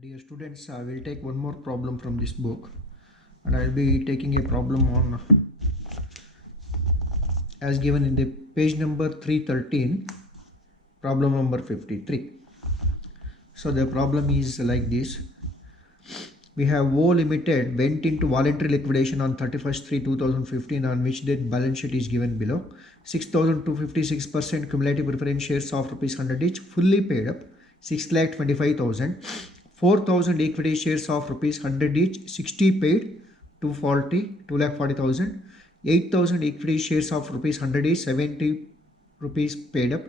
Dear students, I will take one more problem from this book, and I will be taking a problem on as given in the page number 313, problem number 53. So the problem is like this. We have O Limited went into voluntary liquidation on 31st/3/2015, on which the balance sheet is given below. 6,256% cumulative preference shares of ₹100 each, fully paid up 6,25,000. 4,000 equity shares of ₹100 each, 60 paid, 2,40,000. 8,000 equity shares of ₹100 each, 70 rupees paid up,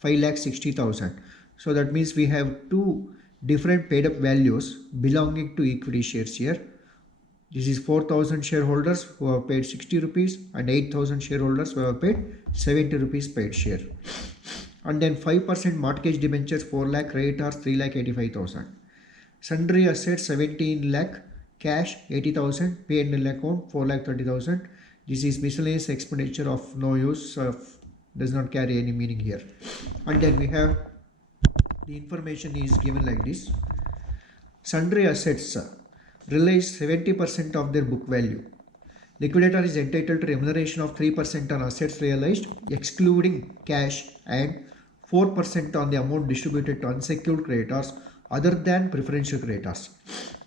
5,60,000. So that means we have two different paid up values belonging to equity shares here. This is 4,000 shareholders who have paid 60 rupees and 8,000 shareholders who have paid 70 rupees paid share. And then 5% mortgage debentures 4 lakh, creditors 3,85,000. Sundry assets 17 lakh, cash 80,000, P&L account 4,30,000. This is miscellaneous expenditure of no use, does not carry any meaning here. And then we have the information is given like this. Sundry assets realize 70% of their book value. Liquidator is entitled to remuneration of 3% on assets realized, excluding cash, and 4% on the amount distributed to unsecured creditors other than preferential creditors.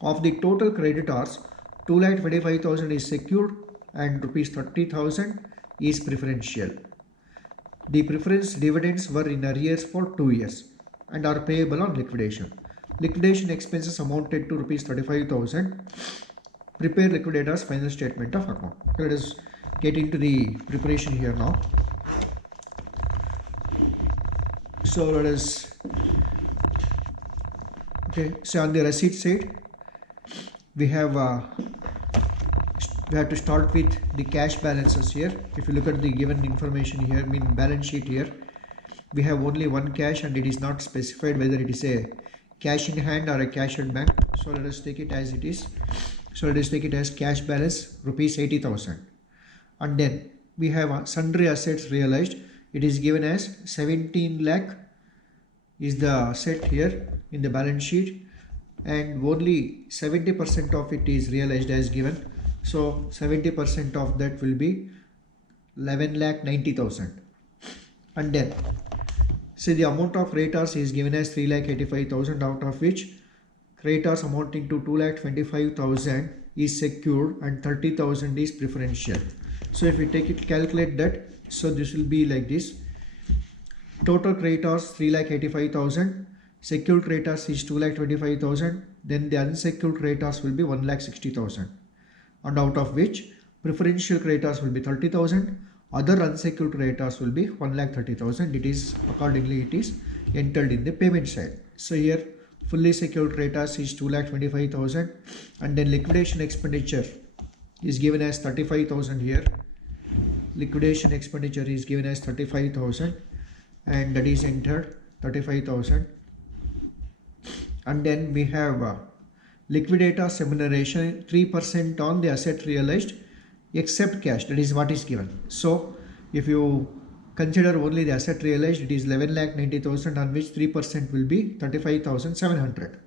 Of the total creditors, 2,25,000 is secured and ₹30,000 is preferential. The preference dividends were in arrears for 2 years and are payable on liquidation. Liquidation expenses amounted to ₹35,000. Prepare liquidator's final statement of account. Okay, let us get into the preparation here now. So let us, so on the receipt side, we have to start with the cash balances here. If you look at the given information here, balance sheet here, we have only one cash and it is not specified whether it is a cash in hand or a cash at bank. So let us take it as it is. So let us take it as cash balance ₹80,000. And then we have sundry assets realized. It is given as 17 lakh is the asset here in the balance sheet, and only 70% of it is realized as given. So 70% of that will be 11,90,000. And then see the amount of creditors is given as 3,85,000, out of which creditors amounting to 2,25,000 is secured and 30,000 is preferential. So if we take it, calculate that, so this will be like this. Total creditors 3,85,000, secured creditors is 2,25,000, then the unsecured creditors will be 1,60,000, and out of which preferential creditors will be 30,000, other unsecured creditors will be 1,30,000. It is accordingly it is entered in the payment side. So here fully secured creditors is 2,25,000, and then liquidation expenditure is given as 35,000 here. Liquidation expenditure is given as 35,000, and that is entered 35,000. And then we have liquidator's remuneration 3% on the asset realized except cash, that is what is given. So if you consider only the asset realized, it is 11,90,000, on which 3% will be 35,700,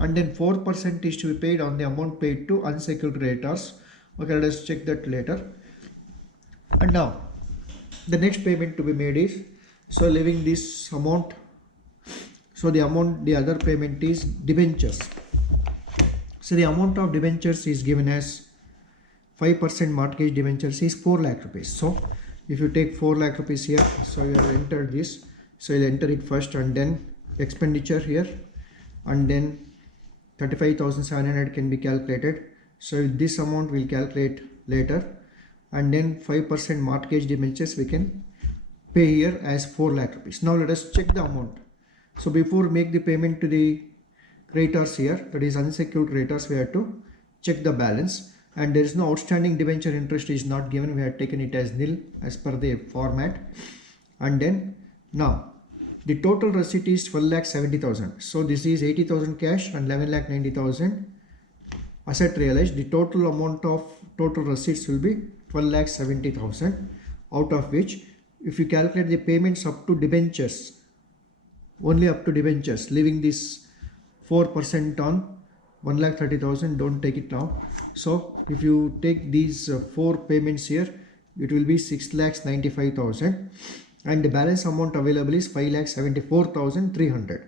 and then 4% is to be paid on the amount paid to unsecured creditors. Okay, let us check that later. And now the next payment to be made is, so leaving this amount, so the other payment is debentures. So the amount of debentures is given as 5% mortgage debentures is 4 lakh rupees. So if you take 4 lakh rupees here, so you have entered this, so you'll enter it first, and then expenditure here, and then 35,700 can be calculated. So this amount we'll calculate later, and then 5% mortgage debentures we can pay here as 4 lakh rupees. Now let us check the amount. So before make the payment to the creditors here, that is unsecured creditors, we have to check the balance, and there is no outstanding debenture interest is not given. We have taken it as nil as per the format. And then now the total receipt is 12,70,000. So this is 80,000 cash and 11,90,000 asset realized. The total amount of total receipts will be 12,70,000, out of which if you calculate the payments up to debentures, only up to debentures, leaving this 4% on 1,30,000. Don't take it now. So if you take these 4 payments here, it will be 6,95,000, and the balance amount available is 5,74,300.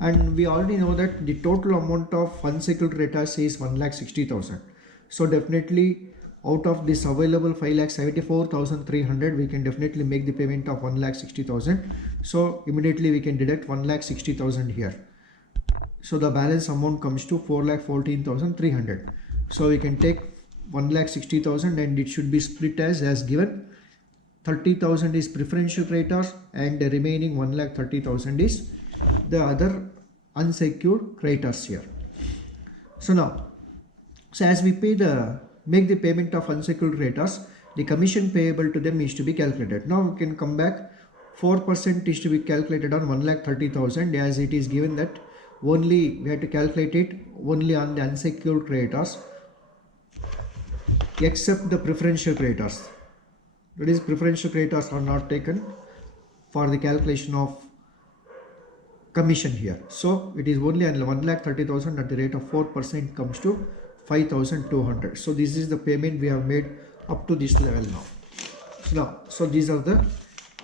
And we already know that the total amount of unsecured creditors is 1,60,000. So definitely out of this available 5,74,300, we can definitely make the payment of 1,60,000. So immediately we can deduct 1,60,000 here. So the balance amount comes to 4,14,300. So we can take 1,60,000 and it should be split as given. 30,000 is preferential creditors and the remaining 1,30,000 is the other unsecured creditors here. So now, as we make the payment of unsecured creditors, the commission payable to them is to be calculated. Now we can come back. 4% is to be calculated on 1,30,000, as it is given that only we have to calculate it only on the unsecured creditors except the preferential creditors. That is, preferential creditors are not taken for the calculation of commission here. So it is only on 1,30,000 at the rate of 4% comes to 5,200. So this is the payment we have made up to this level now. So these are the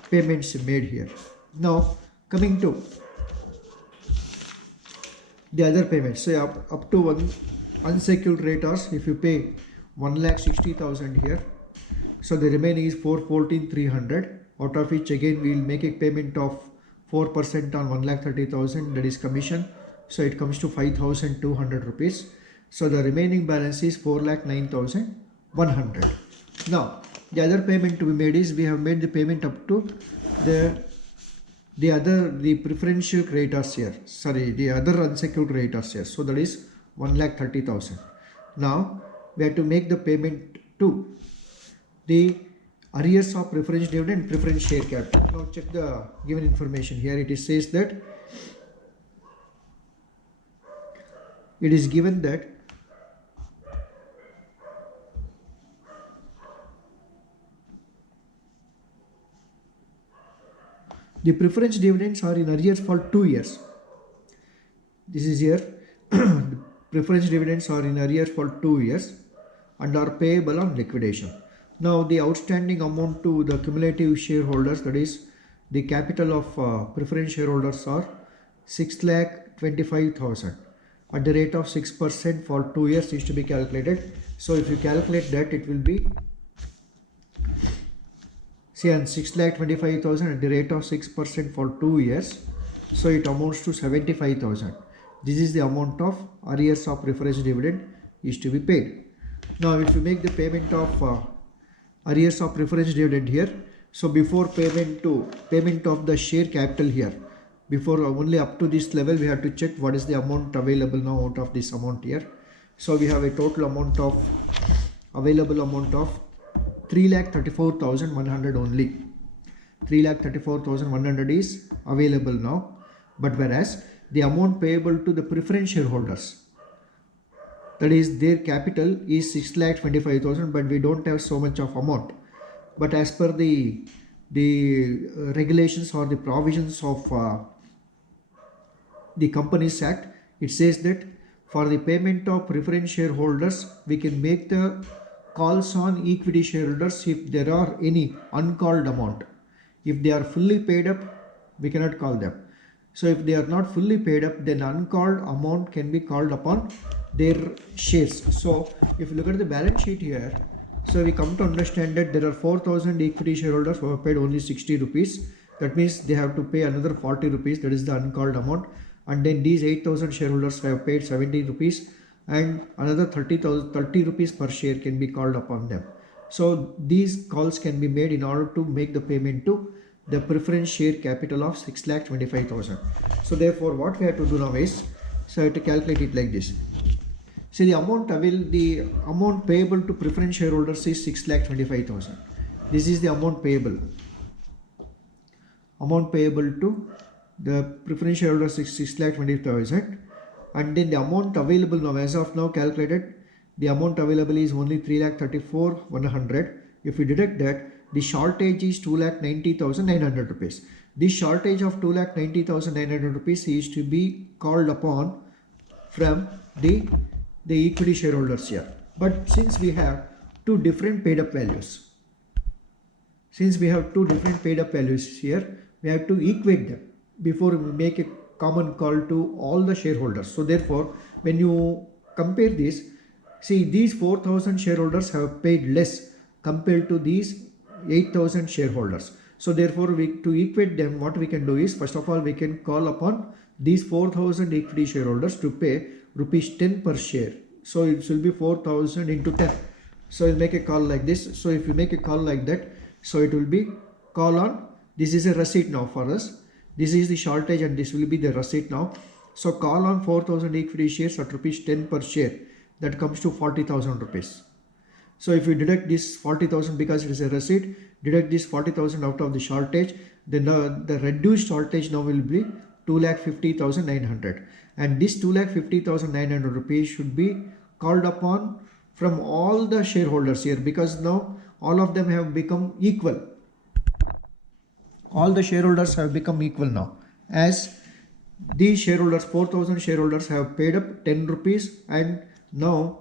payments made here. Now coming to the other payments, say up to one unsecured creditors, if you pay 1,60,000 here, so the remaining is 414,300, out of which again we will make a payment of 4% on 1,30,000, that is commission. So it comes to 5,200 rupees. So the remaining balance is 4,09,100. Now the other payment to be made is, we have made the payment up to the preferential creditors here, the other unsecured creditors here. So that is 1,30,000. Now we have to make the payment to the arrears of preference dividend and preference share capital. Now check the given information here. It says that it is given that the preference dividends are in arrears for 2 years. This is here. The preference dividends are in arrears for 2 years and are payable on liquidation. Now the outstanding amount to the cumulative shareholders, that is the capital of preference shareholders, are 6,25,000 at the rate of 6% for 2 years is to be calculated. So if you calculate that, it will be, see, on 6,25,000 at the rate of 6% for 2 years, so it amounts to 75,000. This is the amount of arrears of preference dividend is to be paid. Now if you make the payment of arrears of preference dividend here, so before payment of the share capital here, before only up to this level, we have to check what is the amount available now out of this amount here. So we have a total amount of available amount of 3,34,100 only. 3,34,100 is available now, but whereas the amount payable to the preference shareholders, that is their capital, is 6,25,000, but we don't have so much of amount. But as per the regulations or the provisions of the Companies Act, it says that for the payment of preference shareholders, we can make the calls on equity shareholders if there are any uncalled amount. If they are fully paid up, we cannot call them. So if they are not fully paid up, then uncalled amount can be called upon their shares. So if you look at the balance sheet here, so we come to understand that there are 4,000 equity shareholders who have paid only 60 rupees. That means they have to pay another 40 rupees, that is the uncalled amount. And then these 8,000 shareholders have paid 70 rupees and another 30 rupees per share can be called upon them. So these calls can be made in order to make the payment to the preference share capital of 6,25,000. So therefore what we have to do now is, so I have to calculate it like this. See, the amount payable to preference shareholders is 6,25,000. This is the amount payable. Amount payable to the preference shareholders is 6,25,000, and then the amount available now, as of now calculated, the amount available is only 3,34,100. If we deduct that, the shortage is 2,90,900 rupees. This shortage of 2,90,900 rupees is to be called upon from the equity shareholders here. But since we have two different paid up values, here, we have to equate them before we make a common call to all the shareholders. So therefore, when you compare this, see, these 4,000 shareholders have paid less compared to these 8,000 shareholders. So therefore, to equate them, what we can do is, first of all, we can call upon these 4,000 equity shareholders to pay rupees 10 per share. So it will be 4,000 into 10. So we'll make a call like this. So if you make a call like that, so it will be call on, this is a receipt now for us. This is the shortage and this will be the receipt now. So call on 4,000 equity shares at rupees 10 per share. That comes to 40,000 rupees. So if you deduct this 40,000 because it is a receipt, deduct this 40,000 out of the shortage, then the reduced shortage now will be 2,50,900. And this 2,50,900 rupees should be called upon from all the shareholders here, because now all of them have become equal. All the shareholders have become equal now, as these shareholders, 4,000 shareholders have paid up 10 rupees, and now